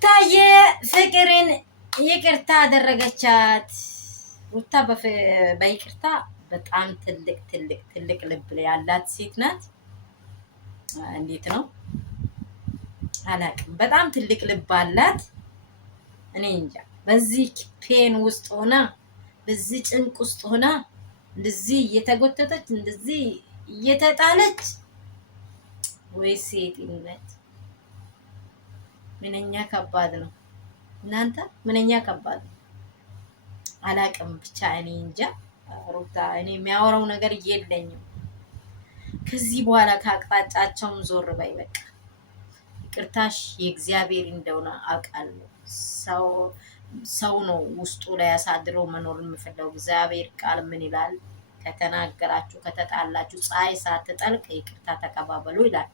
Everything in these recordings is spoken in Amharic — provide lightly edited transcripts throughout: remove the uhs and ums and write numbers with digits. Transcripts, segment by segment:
ሩታዬ ፍቅርን ይቅርታ አደረገቻት። ሩታ በይቅርታ በጣም ትልቅ ልብ ያላት ሴት ናት። እንዴት ነው አላውቅም። በጣም ትልቅ ልብ አላት። እኔ እንጃ በዚህ ፔን ውስጥ ሆና በዚህ ጭንቅ ውስጥ ሆና እንደዚህ እየተጎተተች እንደዚህ እየተጣለች ወይ ሴትነት ምንኛ ከባድ ነው እናንተ፣ ምንኛ ከባድ ነው። አላውቅም ብቻ እኔ እንጃ ሩታ፣ እኔ የሚያወራው ነገር የለኝም ከዚህ በኋላ። ከአቅጣጫቸውም ዞር በይ በቃ። ይቅርታሽ የእግዚአብሔር እንደሆነ አውቃለሁ። ሰው ነው ውስጡ ላይ ያሳድሮ መኖር የምፈልገው። እግዚአብሔር ቃል ምን ይላል? ከተናገራችሁ ከተጣላችሁ ፀሐይ ሳትጠልቅ ይቅርታ ተቀባበሉ ይላል።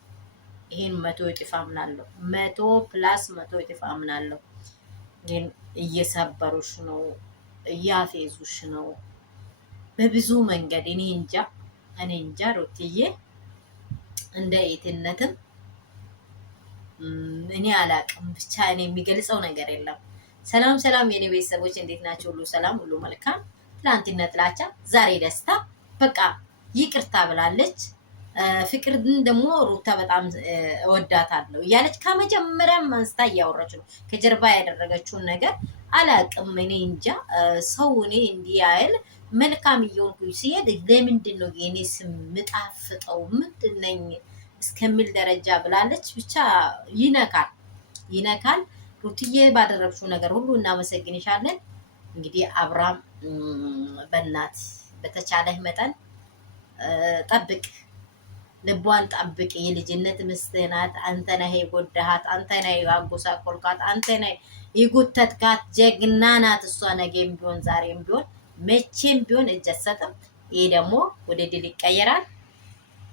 ይሄን 100 እጥፍ አምናለሁ። 100+ እጥፍ አምናለሁ። ግን እየሰበሩሽ ነው፣ እያፌዙሽ ነው በብዙ መንገድ። እኔ እንጃ ሩትዬ፣ እንደ እህትነትም እኔ አላቅም ብቻ እኔ የሚገልጸው ነገር የለም። ሰላም የኔ ቤተሰቦች እንዴት ናቸው? ሁሉ ሰላም፣ ሁሉ መልካም። ትላንትና ጥላቻ፣ ዛሬ ደስታ። በቃ ይቅርታ ብላለች። ፍቅርን ደግሞ ሩታ በጣም እወዳታለሁ እያለች ከመጀመሪያም አንስታ እያወራች ነው። ከጀርባ ያደረገችውን ነገር አላቅም። እኔ እንጃ ሰው እኔ እንዲህ ያህል መልካም እየሆንኩኝ ሲሄድ ለምንድን ነው የኔ ስም ምጣፍጠው ምንድን ነኝ እስከሚል ደረጃ ብላለች። ብቻ ይነካል። ሩትዬ ባደረግሽው ነገር ሁሉ እናመሰግንሻለን። እንግዲህ አብራም በእናት በተቻለህ መጠን ጠብቅ፣ ልቧን ጠብቅ። የልጅነት ሚስትህ ናት። አንተ ነህ የጎዳሃት፣ አንተ ነህ ያጎሳቆልካት፣ አንተ ነህ የጎተትካት። ጀግና ናት እሷ። ነገም ቢሆን ዛሬም ቢሆን መቼም ቢሆን እጅ አትሰጥም። ይሄ ደግሞ ወደ ድል ይቀየራል።